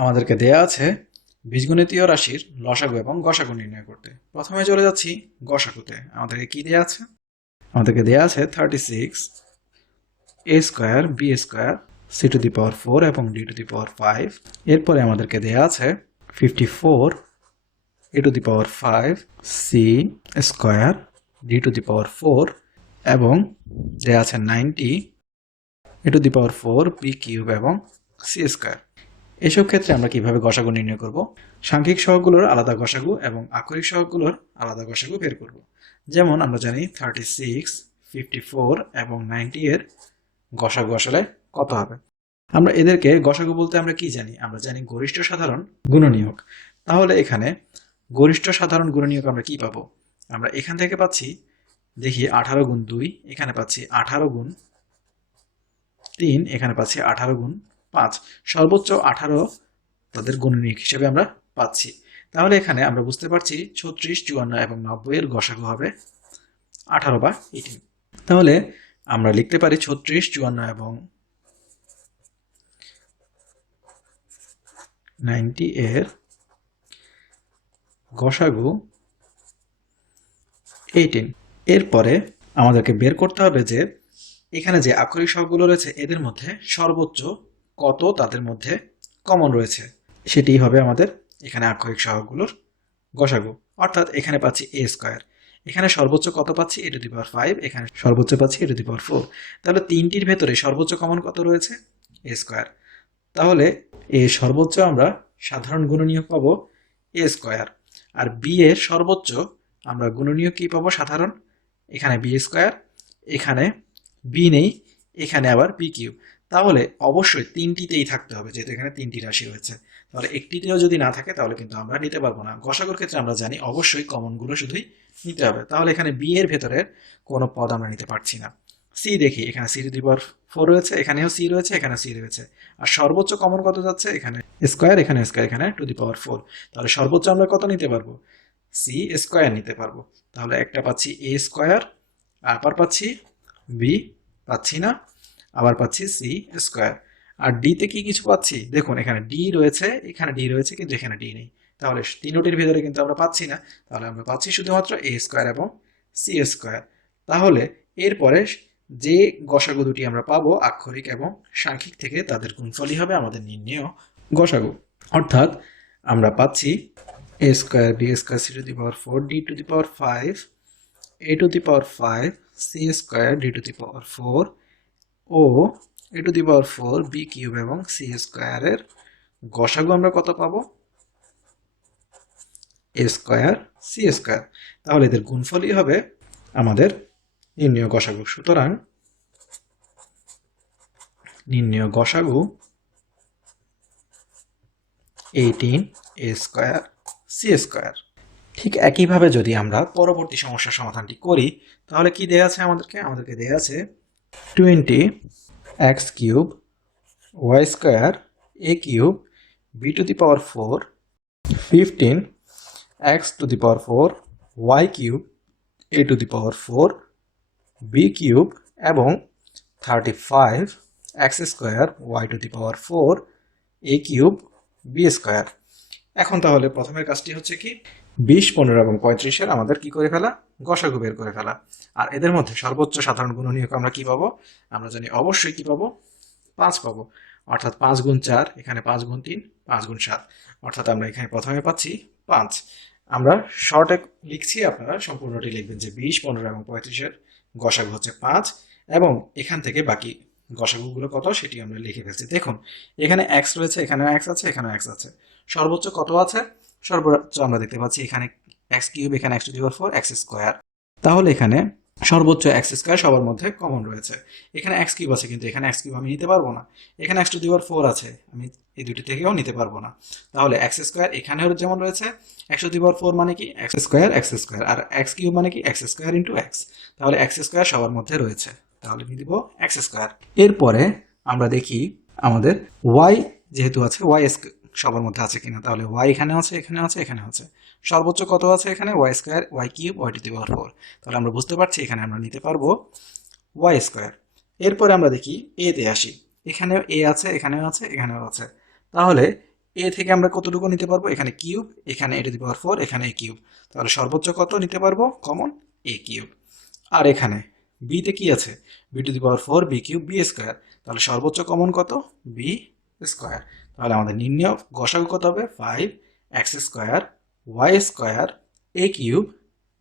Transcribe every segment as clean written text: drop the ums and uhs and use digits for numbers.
আমাদেরকে দেয়া আছে বীজগণিতীয় রাশির লসাগু এবং গসাগু নির্ণয় করতে। প্রথমে চলে যাচ্ছি গসাগুতে। আমাদেরকে কি দেয়া আছে? আমাদেরকে দেয়া আছে 36 a square B square C to the power 4 এবং ডি টু দি পাওয়ার 5। এরপরে আমাদেরকে দেয়া আছে 54 a to the power 5 C square D to the power 4 এবং দেয়া আছে 90 a to the power 4 B cube এবং সি স্কোয়ার। এসব ক্ষেত্রে আমরা কিভাবে গসাগু নির্ণয় করব? সাংখ্যিক সহগগুলোর আলাদা গসাগু এবং আক্ষরিক সহগগুলোর আলাদা গসাগু বের করব। যেমন আমরা জানি 36, 54 এবং 90 এর গসাগু আসলে কত হবে। আমরা এদেরকে গসাগু বলতে আমরা কি জানি? আমরা জানি গরিষ্ঠ সাধারণ গুণনীয়ক। তাহলে এখানে গরিষ্ঠ সাধারণ গুণনীয়ক আমরা কি পাবো? আমরা এখান থেকে পাচ্ছি, দেখি 18 গুণ 2, এখানে পাচ্ছি 18 গুণ 3, এখানে পাচ্ছি 18 গুণ 5, সর্বোচ্চ 18 তাদের গুণনীয়ক হিসেবে আমরা পাচ্ছি। তাহলে এখানে আমরা বুঝতে পারছি 36, 54 এবং 90 এর গসাগু হবে 18 বা 18। তাহলে আমরা লিখতে পারি 36, 54 এবং 90 এর গসাগু 18। এরপরে আমাদেরকে বের করতে হবে যে এখানে যে আক্ষরিক সহগগুলো রয়েছে এদের মধ্যে সর্বোচ্চ কত তাদের মধ্যে কমন রয়েছে, সেটি হবে আমাদের এখানে আক্ষরিক সহগগুলোর গসাগু। অর্থাৎ এখানে পাচ্ছি a স্কয়ার, এখানে সর্বোচ্চ কত পাচ্ছি a টু দি পাওয়ার 5, এখানে সর্বোচ্চ পাচ্ছি a টু দি পাওয়ার 4। তাহলে তিনটির ভেতরে সর্বোচ্চ কমন কত রয়েছে? a square. তাহলে a সর্বোচ্চ আমরা সাধারণ গুণনীয়ক পাবো a স্কয়ার, আর b এর সর্বোচ্চ আমরা গুণনীয়ক কি পাবো সাধারণ? এখানে b স্কয়ার, এখানে b নেই, এখানে আবার b কিউব। তাহলে অবশ্যই তিনটিতেই থাকতে হবে, যেহেতু এখানে তিনটি রাশি রয়েছে। তাহলে একটিতেও যদি না থাকে তাহলে কিন্তু আমরা নিতে পারবো না। গসাগুর ক্ষেত্রে আমরা জানি অবশ্যই কমনগুলো শুধুই নিতে হবে। তাহলে এখানে বি এর ভেতরের কোনো পদ আমরা নিতে পারছি না। সি দেখি, এখানে সি টু দি পাওয়ার 4 রয়েছে, এখানেও সি রয়েছে, এখানে সি রয়েছে। আর সর্বোচ্চ কমন কত যাচ্ছে? এখানে স্কয়ার, এখানে স্কয়ার, এখানে টু দি পাওয়ার 4। তাহলে সর্বোচ্চ আমরা কত নিতে পারবো? সি স্কয়ার নিতে পারবো। তাহলে একটা পাচ্ছি এ স্কয়ার, আবার পাচ্ছি বি, পাচ্ছি না, আবার পাচ্ছি সি স্কয়ার। আর ডি তে কি কিছু পাচ্ছি? দেখুন এখানে ডি রয়েছে, এখানে ডি রয়েছে, কিন্তু এখানে ডি নেই। তাহলে তিনটির ভিতরে কিন্তু আমরা পাচ্ছি না। তাহলে আমরা পাচ্ছি শুধুমাত্র এ স্কয়ার এবং সি স্কয়ার। তাহলে এরপরে যে গসাগু দুটি আমরা পাবো আক্ষরিক এবং সাংখ্যিক থেকে, তাদের গুণফলই হবে আমাদের নির্ণেয় গসাগু। অর্থাৎ আমরা পাচ্ছি a square b square c to the power 4 d to the power 5 a to the power 5 c square d to the power 4 ও a to the power 4 b cube এবং c স্কয়ারের গসাগু আমরা কত পাবো? a square c square. তাহলে এদের গুণফলই হবে আমাদের নির্ণেয় গসাগু। সুতরাং নির্ণেয় গসাগু 18 a স্কয়ার c স্কয়ার। ঠিক একইভাবে যদি আমরা পরবর্তী সমস্যার সমাধানটি করি, তাহলে কি দেয়া আছে আমাদেরকে? আমাদেরকে দেয়া আছে 20 x cube y square a cube b to the power 4 15 x two the power 4 y cube a to the power 4 b cube এবং 35 x square y to the power 4 a cube b square. এখন তাহলে প্রথমের কাজটি হচ্ছে কি? 20, 15 এবং 35-এর আমাদের কি করে ফেলা? গসাগু বের করে ফেলা। আর এদের মধ্যে সর্বোচ্চ সাধারণ গুণনীয়ক আমরা কি পাবো? আমরা জানি অবশ্যই কি পাবো? 5 পাবো। অর্থাৎ 5 গুণ 4, এখানে 5 গুণ 3, 5 গুণ 7। অর্থাৎ আমরা এখানে প্রথমে পাচ্ছি 5। আমরা শর্টে লিখছি, আপনারা সম্পূর্ণটি লিখবেন যে 20, 15 এবং 35-এর গসাগু হচ্ছে 5, এবং এখান থেকে বাকি গসাগুগুলো কত সেটি আমরা লিখে ফেলছি। দেখুন এখানে x রয়েছে, এখানেও x আছে, এখানেও x আছে। সর্বোচ্চ কত আছে? সর্বোচ্চ আমরা দেখতে পাচ্ছি এখানে x কিউব, এখানে x two the power 4 x square. তাহলে এখানে সর্বোচ্চ x স্কয়ার সবার মধ্যে কমন রয়েছে। এখানে x কিউব আছে, কিন্তু এখানে x কিউব আমি নিতে পারবো না। এখানে x টু দি পাওয়ার 4 আছে, আমি এই দুটি থেকেও নিতে পারবো না। তাহলে x স্কয়ার এখানেও যেমন রয়েছে, x টু দি পাওয়ার 4 মানে কি? x স্কয়ার, আর x কিউব মানে কি? x square into x। তাহলে x স্কয়ার সবার মধ্যে রয়েছে, তাহলে নিয়ে দিব x স্কয়ার। এরপরে আমরা দেখি আমাদের y যেহেতু আছে, y সবার মধ্যে আছে কিনা। তাহলে y এখানে আছে, এখানে আছে, এখানে আছে। সর্বোচ্চ কত আছে এখানে? y square, y cube, y to the power 4। তাহলে আমরা বুঝতে পারছি এখানে আমরা নিতে পারবো y স্কয়ার। এরপরে আমরা দেখি a তে আসি, এখানেও a আছে, এখানেও আছে, এখানেও আছে। তাহলে এ থেকে আমরা কতটুকু নিতে পারবো, এখানে কিউব, এখানে এ টু দি পাওয়ার 4, এখানে এ কিউব, তাহলে সর্বোচ্চ কত নিতে পারবো কমন, এ কিউব। আর এখানে বিতে কি আছে, B to the power 4 B cube B square, তাহলে সর্বোচ্চ কমন কত, বি স্কোয়ার। তাহলে আমাদের নির্ণয় গসাগু কত হবে, 5x স্কোয়ার ওয়াই স্কোয়ার এ কিউব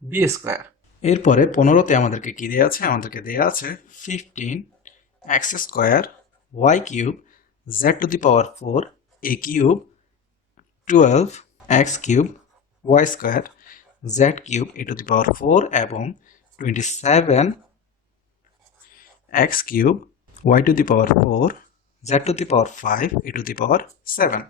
বি স্কোয়ার। এরপরে 15তে আমাদেরকে কি দেওয়া আছে, আমাদেরকে দেওয়া আছে 15x square Y cube Z to the power 4 A cube 12x cube Y square Z cube A to the power 4 এবং 27x cube Y to the power 4 Z to the power 5 A to the power 7।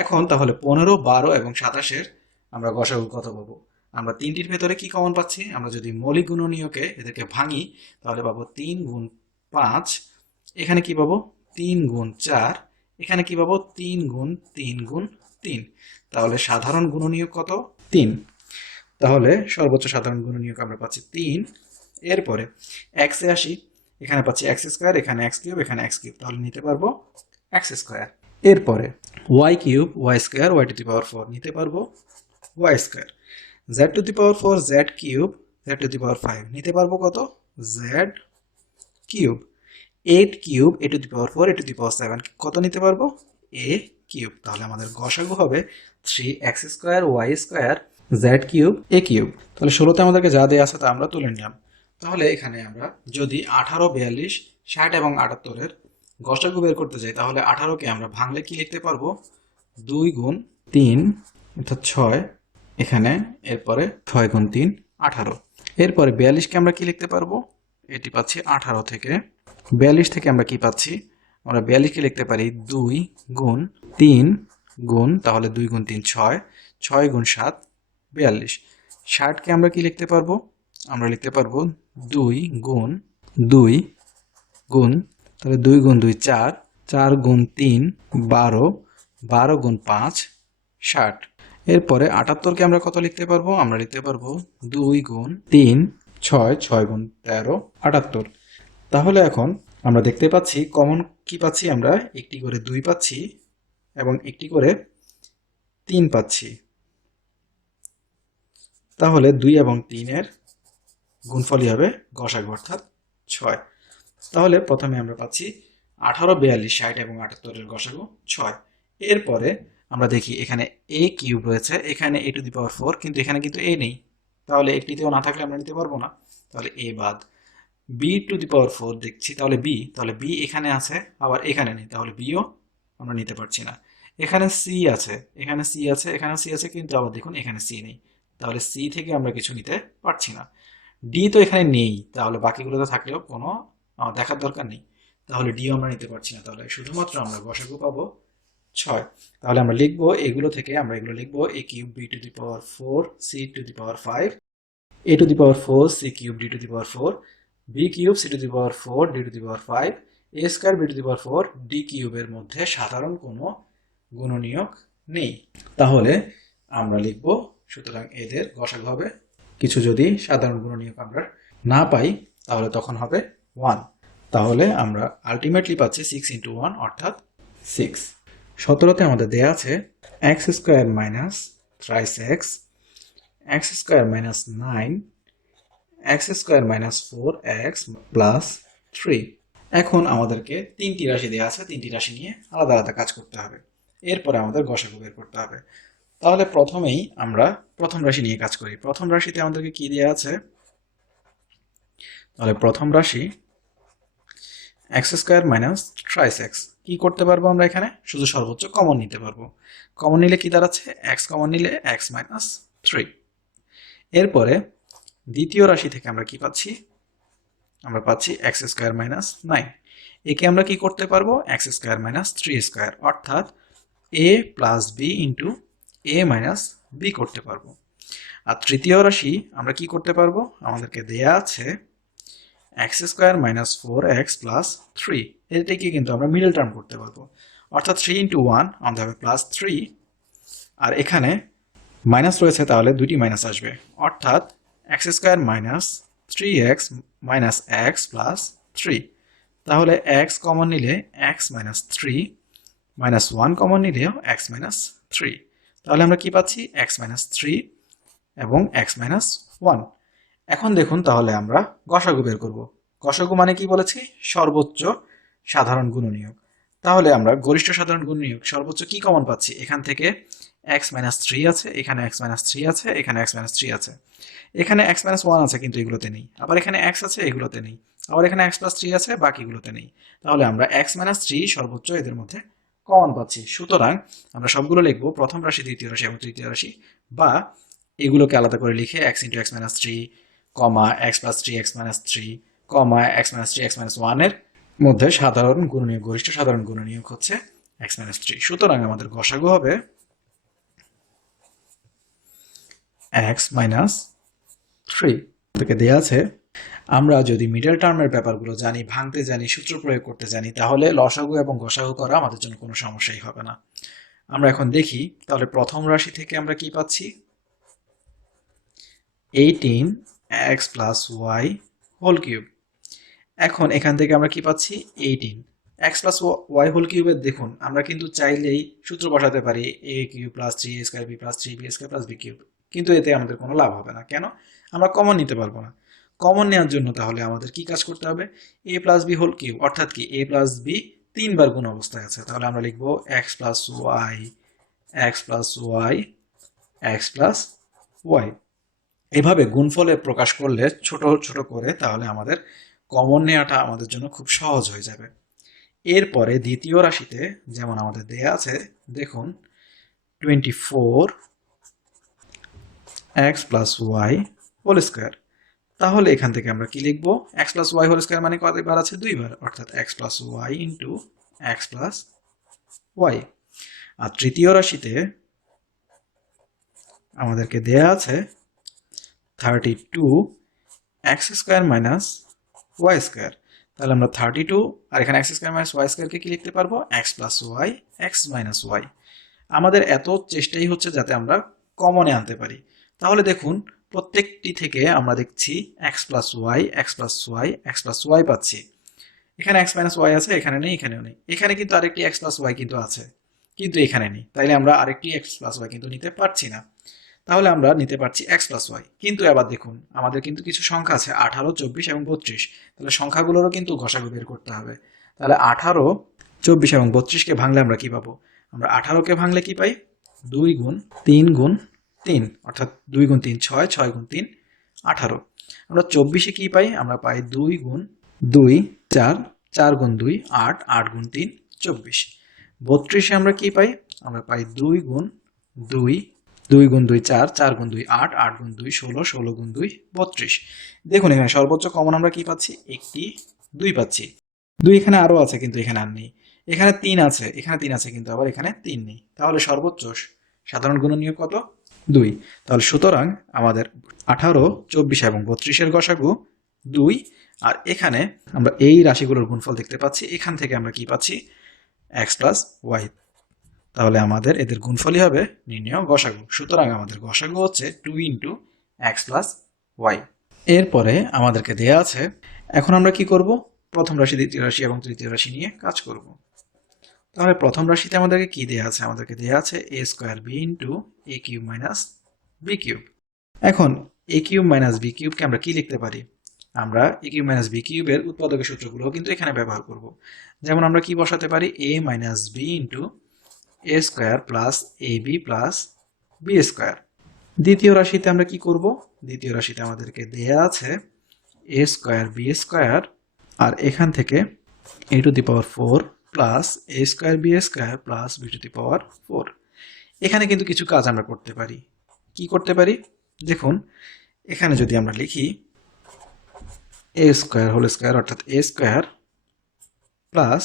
এখন তাহলে 15, 12 এবং 27-এর আমরা গসাগু কত পাবো, আমরা তিনটির ভেতরে কি কমন পাচ্ছি, আমরা যদি মৌলিক গুণনীয়কে এদেরকে ভাঙি তাহলে পাবো 3 গুণ 5, এখানে কি পাবো 3 গুণ 4, এখানে কি পাবো 3 গুণ 3 গুণ 3, তাহলে সাধারণ গুণনীয়ক কত, 3। তাহলে সর্বোচ্চ সাধারণ গুণনীয়ক আমরা পাচ্ছি 3। এরপরে x এ আসি, এখানে পাচ্ছি x স্কোয়ার, এখানে x কিউব, এখানে x কিউব, তাহলে নিতে পারবো x স্কোয়ার। এরপরে y cube Y square Y to the power 4 নিতে পারবো Y square, z to the power 4 z cube z to the power 5 নিতে পারবো কত, z cube. 8 cube A to the power 4 A to the power 7 কত নিতে পারবো, a cube. তাহলে আমাদের গসাগু হবে 3x square Y square Z cube A cube. তাহলে 16তে আমাদেরকে যা দেওয়া আছে তা আমরা তুলে নিলাম। তাহলে এখানে আমরা যদি 18, 42, 60 এবং 78-এর গসাগু বের করতে যাই তাহলে 18কে আমরা ভাঙলে কি লিখতে পারবো, 2 গুণ 3 অর্থাৎ 6, এখানে এরপরে 6 গুণ 3 18। এরপরে 42কে আমরা কি লিখতে পারবো, এটি পাচ্ছি 18 থেকে, 42 থেকে আমরা কি পাচ্ছি, আমরা 42কে লিখতে পারি 2 গুণ 3 গুণ, তাহলে 2 গুণ 3 6, 6 গুণ 7 42। 60কে আমরা কি লিখতে পারবো, আমরা লিখতে পারবো 2 গুণ 2 গুণ, তাহলে 2 গুণ 2 4, 4 গুণ 3 12, 12 গুণ 5 60। এরপরে 78কে আমরা কত লিখতে পারবো, আমরা লিখতে পারবো 2 গুণ 3 6, 6 গুণ 13 78। তাহলে এখন আমরা দেখতে পাচ্ছি কমন কি পাচ্ছি, আমরা একটি করে 2 পাচ্ছি এবং একটি করে 3 পাচ্ছি। তাহলে 2 এবং 3-এর গুণফলই হবে গসাগু অর্থাৎ 6। তাহলে প্রথমে আমরা পাচ্ছি 18, 42, 60 এবং 78-এর গসাগু 6। এরপরে আমরা দেখি এখানে a কিউব রয়েছে, এখানে a টু দি পাওয়ার 4, কিন্তু এখানে কিন্তু a নেই, তাহলে একটিতেও না থাকলে আমরা নিতে পারবো না, তাহলে a বাদ। b টু দি পাওয়ার 4 দেখছি, তাহলে b এখানে আছে আবার এখানে নেই, তাহলে b ও আমরা নিতে পারছি না। এখানে c আছে, এখানে c আছে, এখানে c আছে, কিন্তু আবার দেখুন এখানে c নেই, তাহলে c থেকে আমরা কিছু নিতে পারছি না। d তো এখানে নেই, তাহলে বাকিগুলোতে থাকলেও কোনো দেখার দরকার নেই, তাহলে d ও আমরা নিতে পারছি না, তাহলে শুধুমাত্র আমরা গসাগু পাবো 6। তাহলে আমরা লিখবো এগুলো থেকে, আমরা এগুলো লিখবো a cube b to the power 4 c to the power 5 a to the power 4 c cube d to the power 4 b cube c to the power 4 d to the power 5 a square b to the power 4 d কিউবের মধ্যে সাধারণ কোনো গুণনীয়ক নেই। তাহলে আমরা লিখব, সুতরাং এদের গসাগু হবে, কিছু যদি সাধারণ গুণনীয়ক আমরা না পাই তাহলে তখন হবে 1। তাহলে আমরা আলটিমেটলি পাচ্ছি 6 ইন্টু 1 অর্থাৎ 6। 17তে আমাদের দেয়া আছে x square minus thrice x square minus 9, x square minus 4x plus 3। এখন আমাদেরকে তিনটি রাশি দেওয়া আছে, তিনটি রাশি নিয়ে আলাদা আলাদা কাজ করতে হবে, এরপরে আমাদের গসাগু বের করতে হবে। তাহলে প্রথমেই আমরা প্রথম রাশি নিয়ে কাজ করি। প্রথম রাশিতে আমাদেরকে কি দেওয়া আছে, তাহলে প্রথম রাশি x square minus thrice x, কি করতে পারবো আমরা এখানে, শুধু সর্বোচ্চ কমন নিতে পারবো। কমন নিলে কি দাঁড়াচ্ছে, x কমন নিলে x মাইনাস 3। এরপরে দ্বিতীয় রাশি থেকে আমরা কি পাচ্ছি, আমরা পাচ্ছি x স্কোয়ার মাইনাস 9, একে আমরা কি করতে পারবো, x স্কোয়ার মাইনাস 3 স্কোয়ার, অর্থাৎ a plus b into a minus b করতে পারবো। আর তৃতীয় রাশি আমরা কি করতে পারবো, আমাদেরকে দেয়া আছে x square minus 4x plus 3, এটাকে কিন্তু আমরা মিডল টার্ম করতে পারবো, অর্থাৎ 3 ইন্টু 1 আমাদের হবে প্লাস 3, আর এখানে মাইনাস রয়েছে তাহলে দুটি মাইনাস আসবে, অর্থাৎ x square minus 3x minus x plus 3। তাহলে x কমন নিলে x মাইনাস 3 -1 কমন নিলেও x-3। তাহলে আমরা কি পাচ্ছি x-3 এবং x-1। এখন দেখুন তাহলে আমরা গসাগু বের করব। গসাগু মানে কি বলেছি? সর্বোচ্চ সাধারণ গুণনীয়ক। তাহলে আমরা গরিষ্ঠ সাধারণ গুণনীয়ক সর্বোচ্চ কি কমন পাচ্ছি? এখান থেকে x-3 আছে, এখানে x-3 আছে, এখানে x-3 আছে, এখানে x-1 আছে কিন্তু এগুলোতে নেই, আবার এখানে x আছে এগুলোতে নেই, আবার এখানে x+3 আছে বাকিগুলোতে নেই। তাহলে আমরা x-3 সর্বোচ্চ এদের মধ্যে কমন পাচ্ছি। সুতরাং আমরা সবগুলো লিখবো প্রথম রাশি, দ্বিতীয় রাশি এবং তৃতীয় রাশি, বা এগুলোকে আলাদা করে লিখে x × x-3, x+3 x-3, x-3 x-1 এর মধ্যে সাধারণ গুণনীয়ক, গরিষ্ঠ সাধারণ গুণনীয়ক হচ্ছে x-3। সুতরাং আমাদের গসাগু হবে x-3 থেকে দেয়া আছে। আমরা যদি মিডল টার্মের ব্যাপারগুলো জানি, ভাঙতে জানি, সূত্র প্রয়োগ করতে জানি, তাহলে লসাগু এবং গসাগু করা আমাদের জন্য কোনো সমস্যাই হবে না। আমরা এখন দেখি তাহলে প্রথম রাশি থেকে আমরা কি পাচ্ছি? 18x + y whole cube. এখন এখান থেকে আমরা কি পাচ্ছি? 18x + y হোল কিউবের দেখুন আমরা কিন্তু চাইলেই সূত্র বসাতে পারি a³ + 3a² b + 3b² + b cube, কিন্তু এতে আমাদের কোনো লাভ হবে না। কেন? আমরা কমন নিতে পারবো না। কমন নেওয়ার জন্য তাহলে আমাদের কি কাজ করতে হবে? a + b হোল কিউব, অর্থাৎ কি a + b 3 বার গুণ অবস্থায় আছে। তাহলে আমরা লিখবো x + y, x + y, x + y। এভাবে গুণফলে প্রকাশ করলে ছোট ছোট করে তাহলে আমাদের কমন নেওয়াটা আমাদের জন্য খুব সহজ হয়ে যাবে। এরপরে দ্বিতীয় রাশিতে যেমন আমাদের দেয়া আছে, দেখুন 24x + y হোল স্কয়ার। তাহলে এখান থেকে আমরা কি লিখব? x + y হোল স্কয়ার মানে কতবার আছে? 2 বার, অর্থাৎ x + y × x + y। আর তৃতীয় রাশিতে আমাদেরকে দেয়া আছে 32x² - y²। তাহলে আমরা 32 আর এখানে x² - y² কে কি লিখতে পারবো? x + y x - y। আমাদের এত চেষ্টাই হচ্ছে যাতে আমরা কমনে আনতে পারি। তাহলে দেখুন প্রত্যেকটি থেকে আমরা দেখছি x + y x + y x + y পাচ্ছি। এখানে x - y আছে, এখানে নেই, এখানেও নেই। এখানে কিন্তু আরেকটি x + y কিন্তু আছে, কিন্তু এখানে নেই। তাইলে আমরা আরেকটি x + y কিন্তু নিতে পারছি না। তাহলে আমরা নিতে পারছি x + y। কিন্তু এবার দেখুন আমাদের কিন্তু কিছু সংখ্যা আছে 18, 24 এবং 32। তাহলে সংখ্যাগুলোরও কিন্তু গসাগু বের করতে হবে। তাহলে 18, 24 এবং 32 কে ভাঙলে আমরা কি পাবো? আমরা 18 কে ভাঙলে কি পাই? 2 গুণ 3 গুণ 3, অর্থাৎ 2 গুণ 3 6, 6 গুণ 3 18। আমরা 24 এ কি পাই? আমরা পাই 2 গুণ 2 4, 4 গুণ 2 8, 8 গুণ 3 24। 32 এ আমরা কি পাই? আমরা পাই 2 গুণ 2, 2 গুণ 2 4, 4 গুণ 2 8, 8 গুণ 2 16, 16 গুণ 2 32। দেখুন এখানে সর্বোচ্চ কমন আমরা কি পাচ্ছি? একটি 2 পাচ্ছি। 2 এখানে আরো আছে কিন্তু এখানে আর নেই। এখানে 3 আছে, এখানে 3 আছে কিন্তু আবার এখানে 3 নেই। তাহলে সর্বোচ্চ সাধারণ গুণনীয়ক কত? 2। তাহলে সুতরাং আমাদের 18, 24 এবং 32 এর গসাগু 2। আর এখানে আমরা এই রাশিগুলোর গুণফল দেখতে পাচ্ছি। এখান থেকে আমরা কি পাচ্ছি? x + y। তাহলে আমাদের এদের গুণফলই হবে নির্ণেয় গসাগু। সুতরাং আমাদের গসাগু হচ্ছে 2 × x + y। এরপরে আমাদেরকে দেয়া আছে, এখন আমরা কি করব? প্রথম রাশি, দ্বিতীয় রাশি এবং তৃতীয় রাশি নিয়ে কাজ করব। তাহলে প্রথম রাশিতে আমাদেরকে কি দেয়া আছে? আমাদেরকে দেয়া আছে a² b × a³ - b³। এখন a³ - b³ কে আমরা কি লিখতে পারি? আমরা a³ - b³ এর উৎপাদকের সূত্রগুলো কিন্তু এখানে ব্যবহার করব। যেমন আমরা কি বসাতে পারি? a - b × a² + ab + b²। দ্বিতীয় রাশিতে আমরা কি করব? দ্বিতীয় রাশিতে আমাদেরকে দেয়া আছে a² b² আর এখান থেকে a⁴ plus a² b² plus b⁴। এখানে কিন্তু কিছু কাজ আমরা করতে পারি। কি করতে পারি? দেখুন এখানে যদি আমরা লিখি a² হোল স্কয়ার, অর্থাৎ a² প্লাস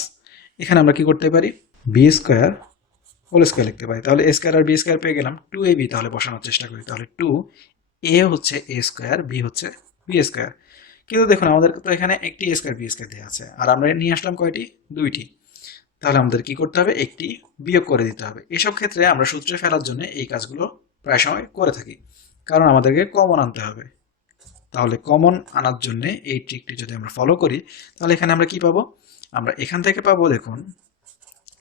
এখানে আমরা কি করতে পারি? b² হোল স্কয়ার লিখতে পারি। তাহলে a² আর b² পেয়ে গেলাম। 2ab তাহলে বসানোর চেষ্টা করি। তাহলে 2a হচ্ছে a², b হচ্ছে b²। কিন্তু দেখুন আমাদের তো এখানে একটি a² b² দেওয়া আছে, আর আমরা নিয়ে আসলাম কয়টি? 2টি। তাহলে আমাদের কি করতে হবে? একটি বিয়োগ করে দিতে হবে। এসব ক্ষেত্রে আমরা সূত্রে ফেলার জন্য এই কাজগুলো প্রায় সময় করে থাকি, কারণ আমাদেরকে কমন আনতে হবে। তাহলে কমন আনার জন্য এই ট্রিকটি যদি আমরা ফলো করি, তাহলে এখানে আমরা কি পাবো? আমরা এখান থেকে পাবো, দেখুন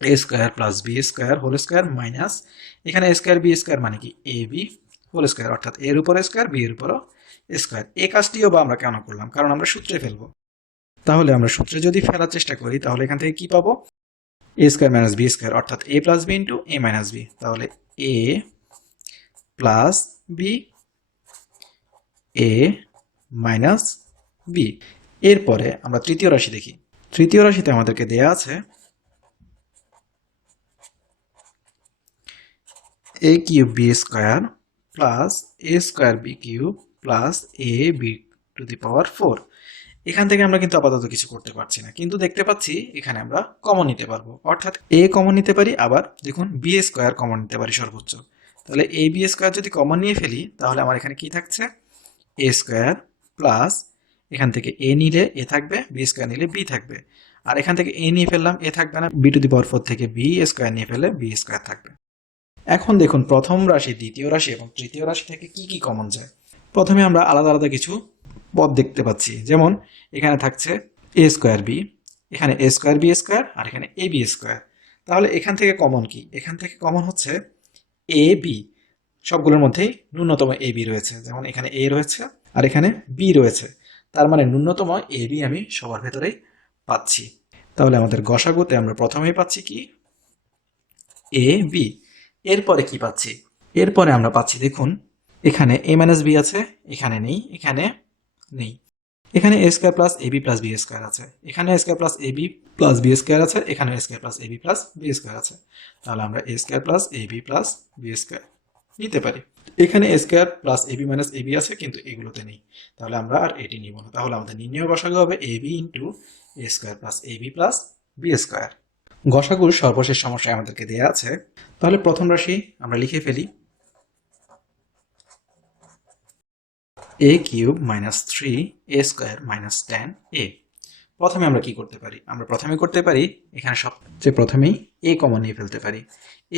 A square plus B square whole square minus এখানে এ স্কোয়ার বি স্কোয়ার মানে কি এ বি হোল স্কোয়ার, অর্থাৎ এর উপর স্কোয়ার বি এর উপরও স্কোয়ার। এই কাজটিও বা আমরা কেন করলাম, কারণ আমরা সূত্রে ফেলবো। তাহলে আমরা সূত্রে যদি ফেলার চেষ্টা করি তাহলে এখান থেকে কি পাবো, এ স্কোয়ার মাইনাস বি স্কোয়ার অর্থাৎ এ plus B into A minus B. তাহলে এ plus B A minus B. এরপরে আমরা তৃতীয় রাশি দেখি। তৃতীয় রাশিতে আমাদেরকে দেয়া আছে A cube B square plus A square B cube plus A B to the power 4। এখান থেকে আমরা কিন্তু আপাতত কিছু করতে পারছি না, কিন্তু দেখতে পাচ্ছি এখানে আমরা কমন নিতে পারবো, অর্থাৎ এ কমন নিতে পারি, আবার দেখুন বি স্কোয়ার কমন নিতে পারি সর্বোচ্চ। তাহলে এ বি স্কোয়ার যদি কমন নিয়ে ফেলি তাহলে আমার এখানে কি থাকছে, এ স্কোয়ার প্লাস এখান থেকে এ নিলে এ থাকবে, বি স্কোয়ার নিলে বি থাকবে, আর এখান থেকে এ নিয়ে ফেললাম এ থাকবে না, বি টু দি পাওয়ার 4 থেকে বি স্কোয়ার নিয়ে ফেলে বি স্কোয়ার থাকবে। এখন দেখুন প্রথম রাশি, দ্বিতীয় রাশি এবং তৃতীয় রাশি থেকে কি কি কমন যায়। প্রথমে আমরা আলাদা আলাদা কিছু পদ দেখতে পাচ্ছি, যেমন এখানে থাকছে এ স্কোয়ার বি, এখানে এ স্কোয়ার বি স্কোয়ার, আর এখানে এ বি স্কোয়ার। তাহলে এখান থেকে কমন কি, এখান থেকে কমন হচ্ছে এ বি। সবগুলোর মধ্যেই ন্যূনতম এ বি রয়েছে, যেমন এখানে এ রয়েছে আর এখানে বি রয়েছে, তার মানে ন্যূনতম এ বি আমি সবার ভেতরেই পাচ্ছি। তাহলে আমাদের গসাগুতে আমরা প্রথমেই পাচ্ছি কি, এ বি। এরপরে কি পাচ্ছি, এরপরে আমরা পাচ্ছি দেখুন এখানে এ মাইনাস বি আছে, এখানে নেই, এখানে নেই। এখানে A square plus A B plus B square আছে, এখানে A square plus A B plus B square আছে, এখানে A square plus A B plus B square আছে। তাহলে আমরা এ square plus A B plus B square নিতে পারি। এখানে A square plus A B minus A B আছে, কিন্তু এগুলোতে নেই, তাহলে আমরা আর এটি নিব না। তাহলে আমাদের নির্ণয় গসাগু হবে A B into A square plus A B plus B square. গসাগুর সর্বশেষ সমস্যায় আমাদেরকে দেওয়া আছে, তাহলে প্রথম রাশি আমরা লিখে ফেলি এ কিউব মাইনাস 3 এ স্কোয়ার মাইনাস 10 এ। প্রথমে আমরা কি করতে পারি, আমরা প্রথমে করতে পারি এখানে সবচেয়ে প্রথমেই এ কমন নিয়ে ফেলতে পারি।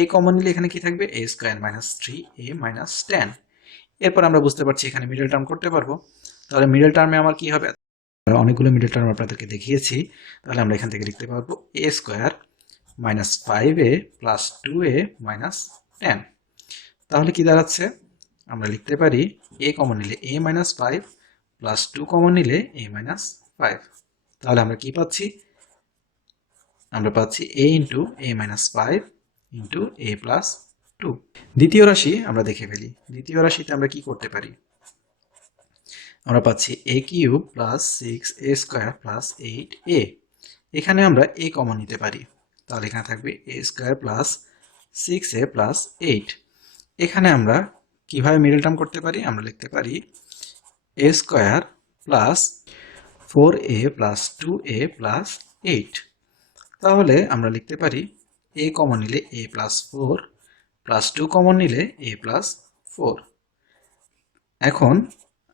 এ কমন নিলে এখানে কি থাকবে, এ স্কোয়ার মাইনাস 3 এ মাইনাস 10। এরপর আমরা বুঝতে পারছি এখানে মিডল টার্ম করতে পারবো। তাহলে মিডল টার্মে আমার কি হবে, অনেকগুলো মিডল টার্ম আপনাদেরকে দেখিয়েছি। তাহলে আমরা এখান থেকে লিখতে পারবো A square minus 5a plus 2a minus 10। তাহলে কি দাঁড়াচ্ছে, আমরা লিখতে পারি এ কমন নিলে এ মাইনাস 5 প্লাস 2 কমন নিলে এ মাইনাস 5। তাহলে আমরা কি পাচ্ছি, আমরা পাচ্ছি এ into A minus 5 into A plus 2। দ্বিতীয় রাশি আমরা দেখে ফেলি। দ্বিতীয় রাশিতে আমরা কি করতে পারি, আমরা পাচ্ছি এ কিউব প্লাস 6 এ স্কোয়ার প্লাস 8 এ। এখানে আমরা এ কমন নিতে পারি, তাহলে এখানে থাকবে এ স্কোয়ার প্লাস 6a প্লাস 8। এখানে আমরা কিভাবে মিডল টার্ম করতে পারি, আমরা লিখতে পারি A square plus 4a plus 2a plus 8। তাহলে আমরা লিখতে পারি এ কমন নিলে এ প্লাস 4 প্লাস 2 কমন নিলে এ প্লাস 4। এখন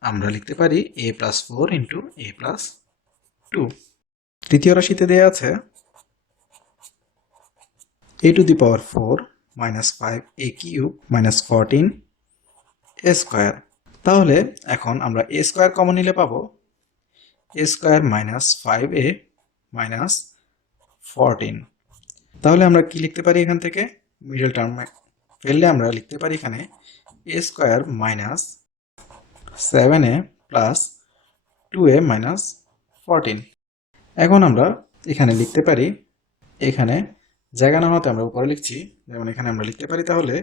আমরা লিখতে পারি এ প্লাস 4 ইন্টু এ প্লাস 2। তৃতীয় রাশিতে দেওয়া আছে a to the power 4 minus 5 a cube minus 14 a square। তাহলে এখন আমরা a স্কোয়ার কমন নিলে পাবো a square minus 5a minus 14। তাহলে আমরা কি লিখতে পারি, এখান থেকে মিডল টার্ম ফেললে আমরা লিখতে পারি এখানে a square minus 7a plus 2a minus 14। এখন আমরা এখানে লিখতে পারি, এখানে জায়গা না হতে আমরা উপরে লিখছি, যেমন এখানে আমরা লিখতে পারি তাহলে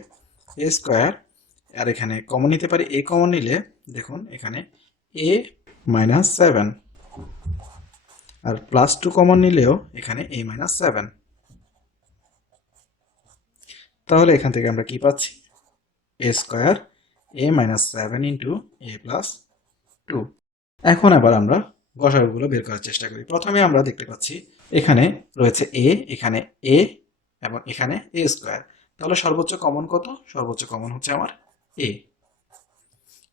এ স্কোয়ার, আর এখানে কমন নিতে পারি এ কমন নিলে দেখুন এখানে এ মাইনাস 7, আর প্লাস 2 কমন নিলেও এখানে এ মাইনাস 7। তাহলে এখান থেকে আমরা কি পাচ্ছি, A square A minus 7 into A plus 2। এখন আবার আমরা গসাগুগুলো বের করার চেষ্টা করি। প্রথমে আমরা দেখতে পাচ্ছি এখানে রয়েছে এ, এখানে এ এবং এখানে এ স্কোয়ার। তাহলে সর্বোচ্চ কমন কত, সর্বোচ্চ কমন হচ্ছে আমার এ।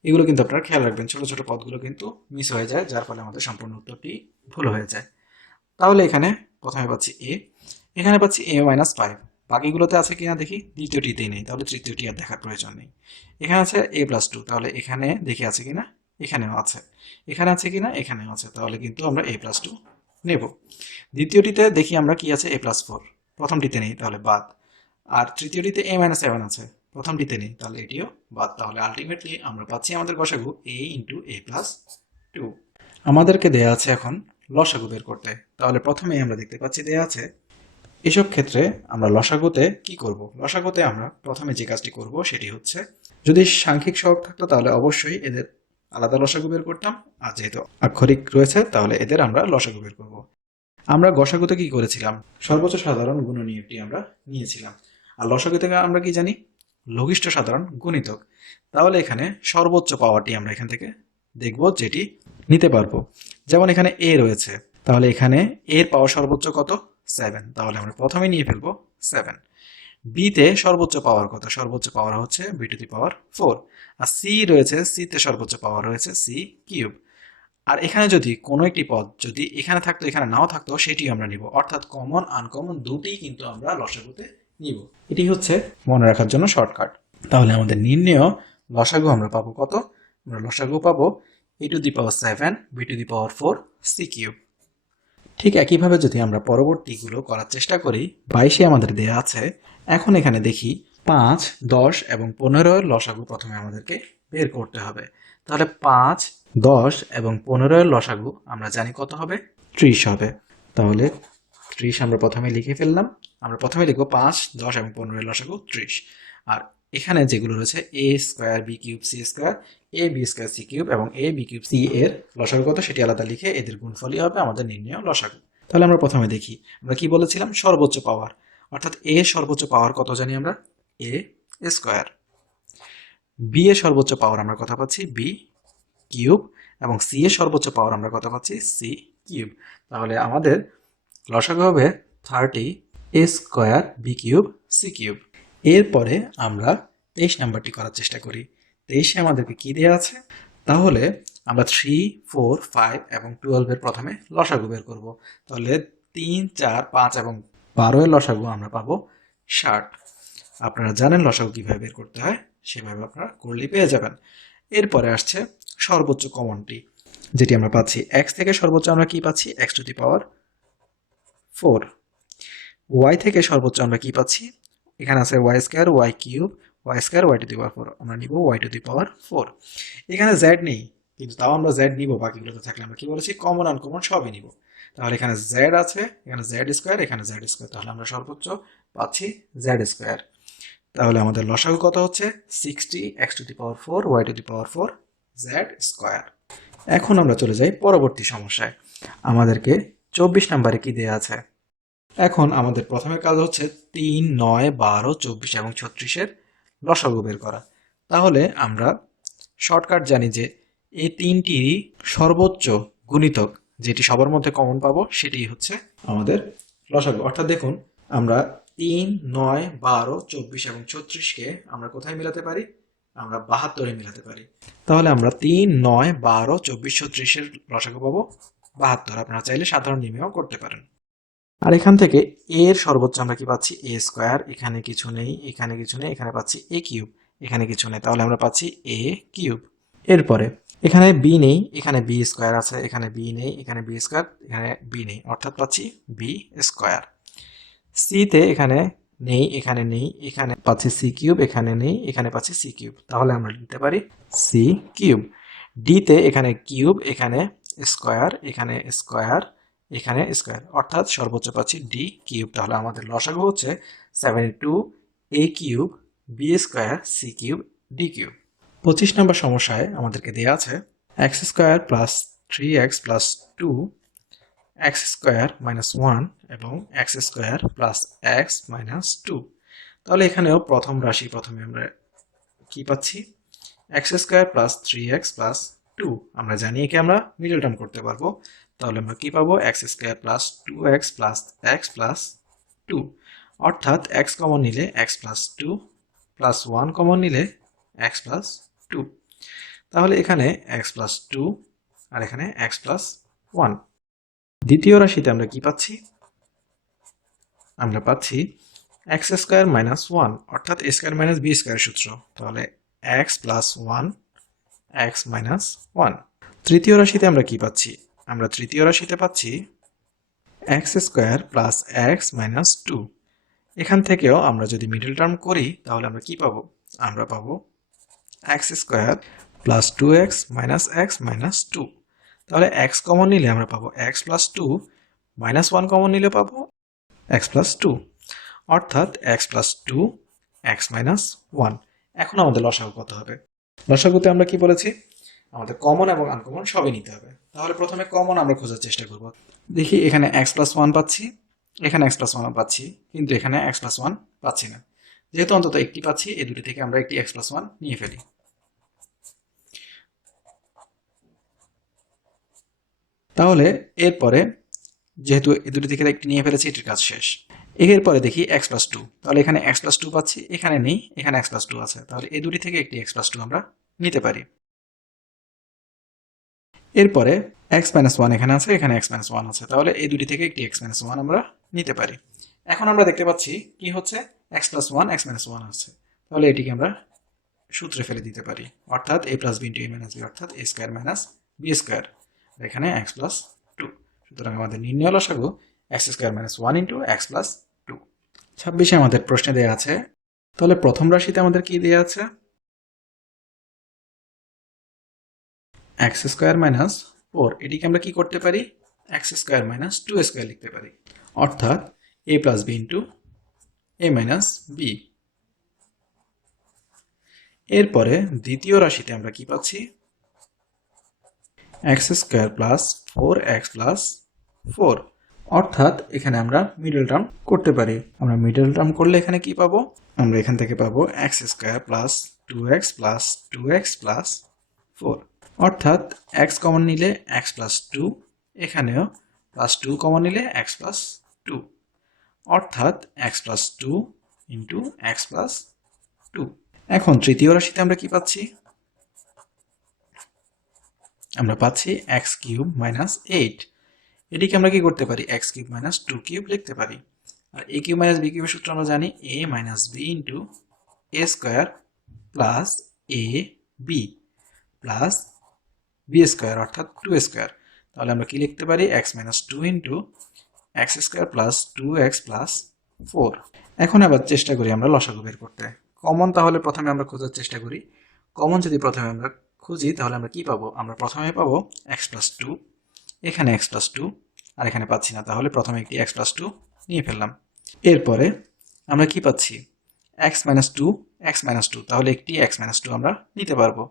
এগুলো কিন্তু আপনারা খেয়াল রাখবেন, ছোট ছোট পদগুলো কিন্তু মিস হয়ে যায়, যার ফলে আমাদের সম্পূর্ণ উত্তরটি ভুল হয়ে যায়। তাহলে এখানে প্রথমে পাচ্ছি এ, এখানে পাচ্ছি এ মাইনাস 5। বাকিগুলোতে আছে কিনা দেখি, দ্বিতীয়টিতেই নেই, তাহলে তৃতীয়টি আর দেখার প্রয়োজন নেই। এখানে আছে এ প্লাস 2, তাহলে এখানে দেখি আছে কিনা, এখানেও আছে। এখানে আছে কিনা, এখানেও আছে, তাহলে কিন্তু আমরা এ প্লাস 2 নেব। দ্বিতীয়টিতে দেখি আমরা কি আছে, এ প্লাস 4। প্রথমটিতে নেই, তাহলে বাদ। আর তৃতীয়টিতে a মাইনাস 7 আছে, প্রথমটিতে নেই, তাহলে এটিও বাদ। তাহলে আলটিমেটলি আমরা পাচ্ছি আমাদের গসাগু a ইন্টু a প্লাস 2। আমাদেরকে দেয়া আছে এখন লসাগু বের করতে। তাহলে প্রথমেই আমরা দেখতে পাচ্ছি দেয়া আছে, এসব ক্ষেত্রে আমরা লসাগুতে কি করব? লসাগুতে আমরা প্রথমে যে কাজটি করব সেটি হচ্ছে, যদি সাংখ্যিক সহগ থাকতো তাহলে অবশ্যই এদের আলাদা লসাগু বের করতাম, আর যেহেতু আক্ষরিক রয়েছে তাহলে এদের আমরা লসাগু বের করব। আমরা গসাগুতে কি করেছিলাম? সর্বোচ্চ সাধারণ গুণনীয়কটি আমরা নিয়েছিলাম। আর লসাগু থেকে আমরা কি জানি? লঘিষ্ঠ সাধারণ গুণিতক। তাহলে এখানে সর্বোচ্চ পাওয়ারটি আমরা এখান থেকে দেখব, যেটি নিতে পারবো। যেমন এখানে a রয়েছে, তাহলে এখানে এর পাওয়ার সর্বোচ্চ কত? 7। তাহলে আমরা প্রথমে নিয়ে ফেলবো 7। বি তে সর্বোচ্চ পাওয়ার কত? সর্বোচ্চ পাওয়ার হচ্ছে b টু দি পাওয়ার 4। আর সি রয়েছে, সি তে সর্বোচ্চ পাওয়ার রয়েছে c কিউব। আর এখানে যদি কোনো একটি পদ যদি এখানে থাকতো এখানে নাও থাকতো, সেটি আমরা নিব। অর্থাৎ কমন আনকমন দুটিই কিন্তু আমরা লসাগুতে নিব। এটি হচ্ছে মনে রাখার জন্য শর্টকাট। তাহলে আমাদের নির্ণেয় লসাগু আমরা পাবো কত? আমরা লসাগু পাবো a to the power 7 b to the power 4 c cube. ঠিক একইভাবে যদি আমরা পরবর্তীগুলো করার চেষ্টা করি, 22 আমাদের দেয়া আছে। এখন এখানে দেখি 5, 10 এবং 15 এর লসাগু প্রথমে আমাদেরকে বের করতে হবে। তাহলে 5, 10 এবং 15 এর লসাগু আমরা জানি কত হবে? 30 হবে। তাহলে 30 আমরা প্রথমে লিখে ফেললাম। আমরা প্রথমে লিখবো 5, 10 এবং 15 এর লসাগু 30। আর এখানে যেগুলো রয়েছে a square b cube c square, a b square c cube এবং a b কিউব c এর লসাগু কত সেটি আলাদা লিখে এদের গুণফলই হবে আমাদের নির্ণেয় লসাগু। তাহলে আমরা প্রথমে দেখি, আমরা কি বলেছিলাম? সর্বোচ্চ পাওয়ার, অর্থাৎ a সর্বোচ্চ পাওয়ার কত জানি আমরা? a square. b এর সর্বোচ্চ পাওয়ার আমরা কত পাচ্ছি? b cube. এবং c এর সর্বোচ্চ পাওয়ার আমরা কত পাচ্ছি? c cube. তাহলে আমাদের লসাগু হবে 30 a square b cube c cube. এরপরে আমরা 23 নাম্বারটি করার চেষ্টা করি। 23 আমাদেরকে কি দেওয়া আছে? তাহলে আমরা 3, 4, 5 এবং 12 এর প্রথমে লসাগু বের করব। তাহলে 3, 4, 5 এবং 12 এর লসাগু আমরা পাবো 60। আপনারা জানেন লসাগু কিভাবে বের করতে হয়, সেভাবে আপনারা করলেই পেয়ে যাবেন। এরপরে আসছে সর্বোচ্চ কমনটি, যেটি আমরা পাচ্ছি x থেকে সর্বোচ্চ আমরা কি পাচ্ছি? x two the power 4। y থেকে সর্বোচ্চ আমরা কি পাচ্ছি? এখানে আছে y square y cube y square y to the power 4। আমরা নিব y টু দি পাওয়ার 4। এখানে z নেই, কিন্তু তাও আমরা z নিব। বাকিগুলোতে থাকলে আমরা কি বলেছি? কমন আনকমন সবই নিব। তাহলে এখানে z আছে, এখানে z স্কয়ার, এখানে z স্কয়ার, তাহলে আমরা সর্বোচ্চ পাচ্ছি z স্কয়ার। তাহলে আমাদের লসাগু কত হচ্ছে? 60 x two the power 4 y to the power 4 z square. এখন আমরা চলে যাই পরবর্তী সমস্যায়। আমাদেরকে 24 নম্বরে কি দেয়া আছে? এখন আমাদের প্রথমে কাজ হচ্ছে 3, 9, 12, 24 এবং 36 এর লসাগু বের করা। তাহলে আমরা শর্টকাট জানি যে এই তিনটিরই সর্বোচ্চ গুণিতক যেটি সবার মধ্যে কমন পাবো সেটি হচ্ছে আমাদের লসাগু। অর্থাৎ দেখুন, আমরা 3, 9, 12, 24 এবং 36কে আমরা কোথায় মেলাতে পারি? আমরা 72-এ মেলাতে পারি। তাহলে আমরা 3, 9, 12, 24, 36 এর লসাগু পাবো 72। আপনারা চাইলে সাধারণ নির্ণয় করতে পারেন। আর এখান থেকে এর সর্বোচ্চ আমরা কি পাচ্ছি? a square. এখানে কিছু নেই, এখানে কিছু নেই, এখানে পাচ্ছি a কিউব, এখানে কিছু নেই, তাহলে আমরা পাচ্ছি a কিউব। এরপরে এখানে b নেই, এখানে b স্কোয়ার আছে, এখানে b নেই, এখানে b স্কোয়ার, এখানে b নেই, অর্থাৎ পাচ্ছি b স্কোয়ার। c তে এখানে নেই, এখানে নেই, এখানে পাচ্ছি c কিউব, এখানে নেই, এখানে পাচ্ছি c কিউব, তাহলে আমরা লিখতে পারি c কিউব। d তে এখানে কিউব, এখানে স্কোয়ার, এখানে স্কোয়ার, এখানে স্কোয়ার, অর্থাৎ সর্বোচ্চ পাচ্ছি ডি কিউব। তাহলে আমাদের লসাগু হচ্ছে 72 a cube b square c cube d cube. 25 নম্বর সমস্যায় আমাদেরকে দেওয়া আছে x square plus 3x plus 2 x square minus 1 এবং x square plus x minus 2। তাহলে এখানেও প্রথম রাশি প্রথমে আমরা কি পাচ্ছি? x square plus 3x plus 2। আমরা জানি একে আমরা মিডল টার্ম করতে পারবো। তাহলে আমরা কি পাবো? x square plus 2x plus x plus 2, অর্থাৎ x কমন নিলে x প্লাস 2 প্লাস 1 কমন নিলে x প্লাস 2। তাহলে এখানে x প্লাস 2 আর এখানে x প্লাস 1। দ্বিতীয় রাশিতে আমরা কি পাচ্ছি? আমরা পাচ্ছি x স্কোয়ার মাইনাস 1, অর্থাৎ a square minus b square সূত্র। তাহলে x প্লাস 1 x মাইনাস 1। তৃতীয় রাশিতে আমরা কি পাচ্ছি? আমরা তৃতীয় রাশিতে পাচ্ছি x square plus x minus 2। এখান থেকেও আমরা যদি মিডল টার্ম করি তাহলে আমরা কি পাবো? আমরা পাবো x square plus 2x minus x minus 2। তাহলে এক্স কমন নিলে আমরা পাবো এক্স প্লাস 2, মাইনাস 1 কমন নিলে পাবো এক্স প্লাস 2, অর্থাৎ এক্স প্লাস 2 এক্স মাইনাস 1। এখন আমাদের লসাগু কত হবে? লসাগুতে আমরা কি বলেছি? আমাদের কমন এবং আনকমন সবই নিতে হবে। তাহলে প্রথমে কমন আমরা খোঁজার চেষ্টা করব। দেখি এখানে এক্স প্লাস 1 পাচ্ছি, এখানে এক্স প্লাস 1 পাচ্ছি, কিন্তু এখানে এক্স প্লাস 1 পাচ্ছি না। যেহেতু অন্তত একটি পাচ্ছি, এই দুটি থেকে আমরা একটি এক্স প্লাস 1 নিয়ে ফেলি। তাহলে এরপরে যেহেতু এই দুটি থেকে একটি নিয়ে ফেলেছি, এটির কাজ শেষ। এরপরে দেখি এক্স প্লাস 2। তাহলে এখানে এক্স প্লাস 2 পাচ্ছি, এখানে নেই, এখানে এক্স প্লাস 2 আছে। তাহলে এই দুটি থেকে একটি এক্স প্লাস 2 আমরা নিতে পারি। এরপরে এক্স মাইনাস 1 এখানে আছে, এখানে এক্স মাইনাস 1 আছে। তাহলে এই দুটি থেকে একটি এক্স মাইনাস 1 আমরা নিতে পারি। এখন আমরা দেখতে পাচ্ছি কি হচ্ছে, এক্স প্লাস 1 এক্স মাইনাস 1 আছে। তাহলে এটিকে আমরা সূত্রে ফেলে দিতে পারি, অর্থাৎ এ plus B into A minus B, অর্থাৎ A square minus B square. এখানে এক্স প্লাস 2। সুতরাং আমাদের নির্ণয় লসাগু x square minus 1 into x plus 2। 26-এ আমাদের প্রশ্নে দেওয়া আছে। তাহলে প্রথম রাশিতে আমাদের কি দেওয়া আছে? X square minus 4। এটিকে আমরা কি করতে পারি? এক্স স্কোয়ার মাইনাস 2 স্কোয়ার লিখতে পারি, অর্থাৎ এ plus B into A minus B. এরপরে দ্বিতীয় রাশিতে আমরা কি পাচ্ছি? X square plus 4x plus 4, অর্থাৎ এখানে আমরা মিডল টার্ম করতে পারি। আমরা মিডল টার্ম করলে এখানে কি পাবো? আমরা এখান থেকে পাবো x square plus 2x plus 2x plus 4, অর্থাৎ এক্স কমন নিলে এক্স প্লাস 2, এখানেও প্লাস 2 কমন নিলে এক্স প্লাস 2, অর্থাৎ x plus 2 into x plus 2। এখন তৃতীয় রাশিতে আমরা কি পাচ্ছি? আমরা পাচ্ছি এক্স কিউব মাইনাস 8। এটিকে আমরা কি করতে পারি? এক্স কিউব মাইনাস 2 কিউব লিখতে পারি। আর এ কিউব মাইনাস বি কিউবের সূত্র আমরা জানি, এ minus B into A square plus A B plus B square, অর্থাৎ 2 স্কোয়ার। তাহলে আমরা কি লিখতে পারি? X minus 2 into x square plus 2x plus 4। এখন আবার চেষ্টা করি আমরা লসাগু বের করতে। কমন তাহলে প্রথমে আমরা খোঁজার চেষ্টা করি। কমন যদি প্রথমে আমরা খুঁজি তাহলে আমরা কি পাবো? আমরা প্রথমে পাবো এক্স প্লাস 2, এখানে এক্স প্লাস 2, আর এখানে পাচ্ছি না। তাহলে প্রথমে একটি এক্স প্লাস 2 নিয়ে ফেললাম। এরপরে আমরা কি পাচ্ছি? এক্স মাইনাস 2 এক্স মাইনাস 2, তাহলে একটি এক্স মাইনাস 2 আমরা নিতে পারবো।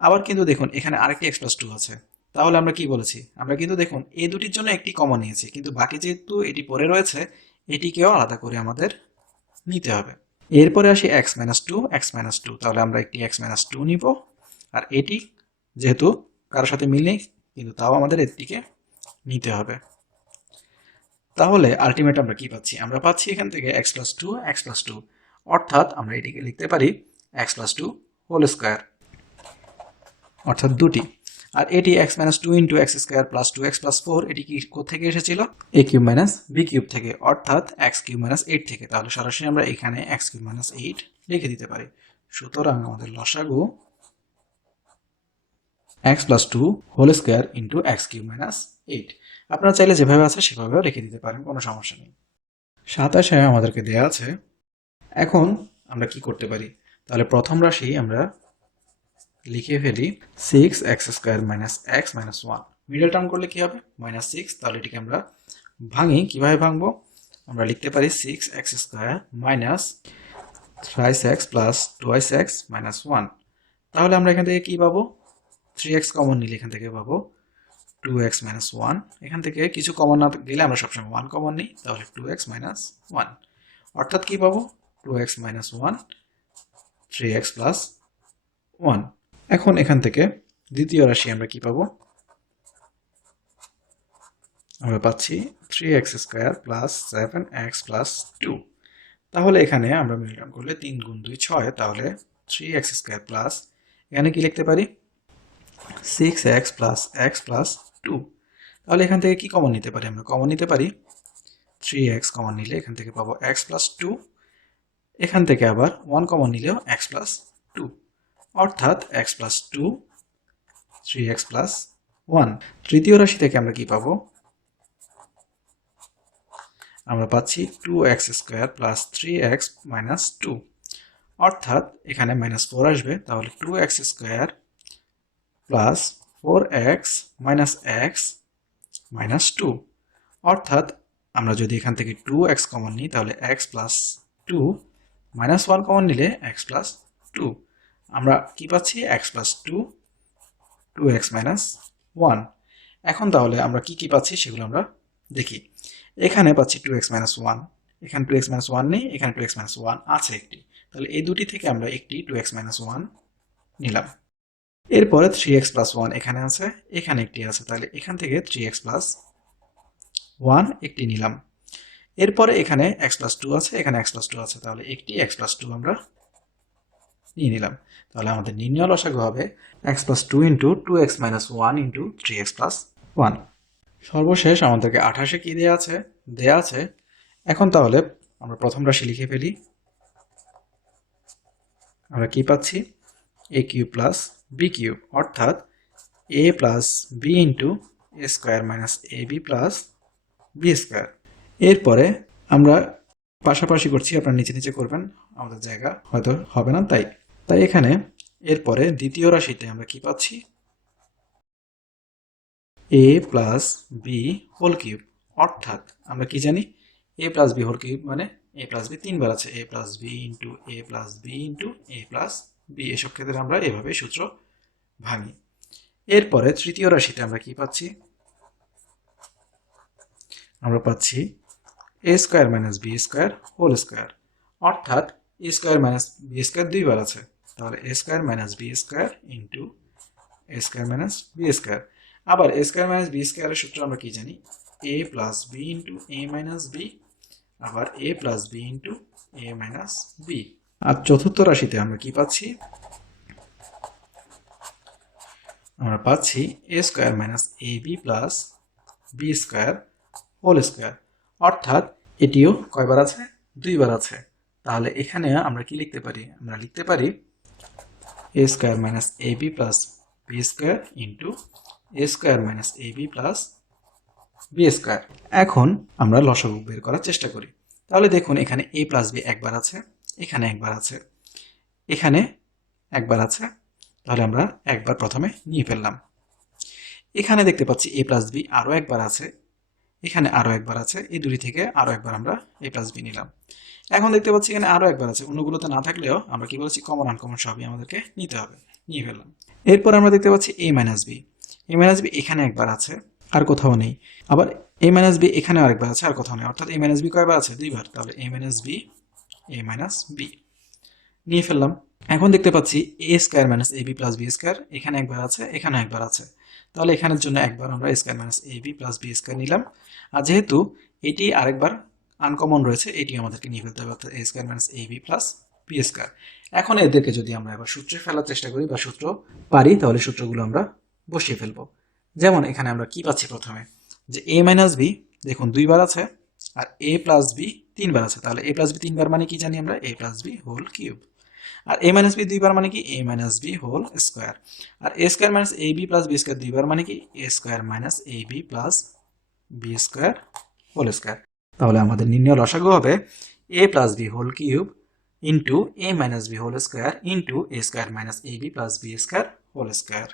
আবার কিন্তু দেখুন এখানে আরেকটি এক্স প্লাস 2 আছে। তাহলে আমরা কি বলেছি? আমরা কিন্তু দেখুন এই দুটির জন্য একটি কমন নিয়েছি, কিন্তু বাকি যেহেতু এটি পড়ে রয়েছে, এটিকেও আলাদা করে আমাদের নিতে হবে। এরপরে আসি এক্স মাইনাস 2 এক্স মাইনাস 2, তাহলে আমরা একটি এক্স মাইনাস 2 নিব। আর এটি যেহেতু কারোর সাথে মিল নেই, কিন্তু তাও আমাদের এটিকে নিতে হবে। তাহলে আলটিমেট আমরা কি পাচ্ছি? আমরা পাচ্ছি এখান থেকে এক্স প্লাস 2 এক্স প্লাস 2, অর্থাৎ আমরা এটিকে লিখতে পারি এক্স প্লাস 2 হোল স্কোয়ার, অর্থাৎ দুটি। আর এটি x minus 2 into x square plus 2x plus 4, এটি কি কোথেকে এসেছিল? এ কিউব মাইনাস বি কিউব থেকে, অর্থাৎ এক্স কিউব মাইনাস 8 থেকে। তাহলে সরাসরি আমরা এখানে এক্স কিউব মাইনাস 8 লিখে দিতে পারি। সুতরাং আমাদের লসাগু X plus 2 whole square into X cube minus 8। আপনারা চাইলে যেভাবে আছে সেভাবেও রেখে দিতে পারেন, কোনো সমস্যা নেই। 27-এ আমাদেরকে দেয়া আছে। এখন আমরা কি করতে পারি? তাহলে প্রথম রাশি আমরা লিখে ফেলি 6x square minus x minus 1। Middle term করলে কি হবে? মাইনাস 6। তাহলে এটিকে আমরা ভাঙি। কিভাবে ভাঙবো? আমরা লিখতে পারি 6x square minus thrice x plus twice x minus 1। তাহলে আমরা এখান থেকে কি পাবো? 3x কমন নিলে এখান থেকে পাবো 2x মাইনাস 1। এখান থেকে কিছু কমন না গেলে আমরা সবসময় 1 কমন নিই, তাহলে 2x মাইনাস 1, অর্থাৎ কি পাবো? 2x minus 1 3x plus 1। এখন এখান থেকে দ্বিতীয় রাশি আমরা কি পাবো? আমরা পাচ্ছি 3x square plus 7x plus 2। তাহলে এখানে আমরা মিলন করলে 3 গুণ 2 6, তাহলে 3x স্কোয়ার প্লাস এখানে কি লিখতে পারি? 6x plus x plus 2। তাহলে এখান থেকে কি কমন নিতে পারি? আমরা কমন নিতে পারি 3x কমন নিলে এখান থেকে পাবো x প্লাস 2, এখান থেকে আবার 1 কমন নিলেও x প্লাস 2, অর্থাৎ x প্লাস 2 3x প্লাস 1। তৃতীয় রাশি থেকে আমরা কি পাবো? আমরা পাচ্ছি 2x square plus 3x minus 2, অর্থাৎ এখানে -4 আসবে, তাহলে 2x square plus 4x minus x minus 2, অর্থাৎ আমরা যদি এখান থেকে 2x কমন নিই তাহলে x প্লাস 2 মাইনাস 1 কমন নিলে x প্লাস 2, আমরা কি পাচ্ছি x প্লাস 2 2x মাইনাস 1। এখন তাহলে আমরা কি কি পাচ্ছি সেগুলো আমরা দেখি। এখানে পাচ্ছি 2x মাইনাস 1, এখানে 2x মাইনাস 1 নেই, এখানে 2x মাইনাস 1 আছে একটি, তাহলে এই দুটি থেকে আমরা একটি 2x মাইনাস 1 নিলাম। এরপরে 3x প্লাস 1 এখানে আছে, এখানে একটি আছে, তাহলে এখান থেকে 3x প্লাস 1 একটি নিলাম। এরপরে এখানে x প্লাস 2 আছে, এখানে x প্লাস 2 আছে, তাহলে একটি x প্লাস 2 আমরা নিয়ে নিলাম। তাহলে আমাদের নির্ণয় লসাগু হবে x plus 2 into 2x minus 1 into 3x plus 1। সর্বশেষ আমাদেরকে 28-এ কি দেওয়া আছে? দেওয়া আছে। এখন তাহলে আমরা প্রথম রাশি লিখে ফেলি। আমরা কি পাচ্ছি? a cube plus B cube, অর্থাৎ a plus B into A square minus A B plus B square. এরপরে আমরা পাশাপাশি করছি, আপনারা নিচে নিচে করবেন, আমাদের জায়গা হয়তো হবে না, তাই এখানে এরপরে দ্বিতীয় রাশিতে আমরা কি পাচ্ছি? a plus B whole cube, অর্থাৎ আমরা কি জানি? a plus B whole cube মানে a প্লাস বি 3 বার আছে, a plus B into A plus B into A plus B. এসব ক্ষেত্রে আমরা এভাবে সূত্র ভাঙি। এরপরে তৃতীয় রাশিতে আমরা কি পাচ্ছি? আমরা পাচ্ছি A square minus B square whole square, অর্থাৎ A square minus B square 2 বার আছে, তাহলে A square minus B square into A square minus B square. আবার এ স্কোয়ার মাইনাস বি স্কোয়ারের সূত্র আমরা কি জানি? A plus B into A minus B, আবার A plus B into A minus B. আর চতুর্থ রাশিতে আমরা কি পাচ্ছি? আমরা পাচ্ছি A square minus A B plus B square whole square, অর্থাৎ এটিও কয়বার আছে? 2 বার আছে। তাহলে এখানে আমরা কি লিখতে পারি? আমরা লিখতে পারি A square minus A B plus B square into A square minus A B plus B square. এখন আমরা লসাগু বের করার চেষ্টা করি। তাহলে দেখুন, এখানে এ প্লাস বি একবার আছে, এখানে একবার আছে, এখানে একবার আছে, তাহলে আমরা একবার প্রথমে নিয়ে ফেললাম। এখানে দেখতে পাচ্ছি এ প্লাস বি আরও একবার আছে, এখানে আরও একবার আছে, এই দুটি থেকে আরও একবার আমরা এ প্লাস বি নিলাম। এখন দেখতে পাচ্ছি এখানে আরও একবার আছে, অন্যগুলোতে না থাকলেও আমরা কি বলেছি? কমন আনকমন সবই আমাদেরকে নিতে হবে, নিয়ে ফেললাম। এরপর আমরা দেখতে পাচ্ছি এ মাইনাস বি, এ মাইনাস বি এখানে একবার আছে, আর কোথাও নেই। আবার এ মাইনাস বি এখানে আরেকবার আছে, আর কোথাও নেই, অর্থাৎ এ মাইনাস বি কয়বার আছে? 2 বার, তাহলে এ মাইনাস বি নিয়ে ফেললাম। এখন দেখতে পাচ্ছি A square minus A B plus B square এখানে একবার আছে, এখানে একবার আছে, তাহলে এখানের জন্য একবার আমরা এ square minus A B plus B square নিলাম। আর যেহেতু এটি আরেকবার আনকমন রয়েছে, এটি আমাদেরকে নিয়ে ফেলতে হবে, অর্থাৎ A square minus A B plus B square. এখন এদেরকে যদি আমরা এবার সূত্রে ফেলার চেষ্টা করি বা সূত্র পারি, তাহলে সূত্রগুলো আমরা বসিয়ে ফেলবো। যেমন এখানে আমরা কি পাচ্ছি? প্রথমে যে এ মাইনাস বি দেখুন 2 বার আছে, আর এ প্লাস বি 3 বার আছে, তাহলে এ প্লাস বি 3 বার মানে কি জানি আমরা? A plus B whole cube. আর এ মাইনাস বি 2 বার মানে কি? A minus B whole square. আর A square minus A B plus B square 2 বার মানে কি? A square minus A B plus B square whole square. তাহলে আমাদের নির্ণয় লসাগু হবে A plus B whole cube into A minus B whole square into A square minus A B plus B square whole square.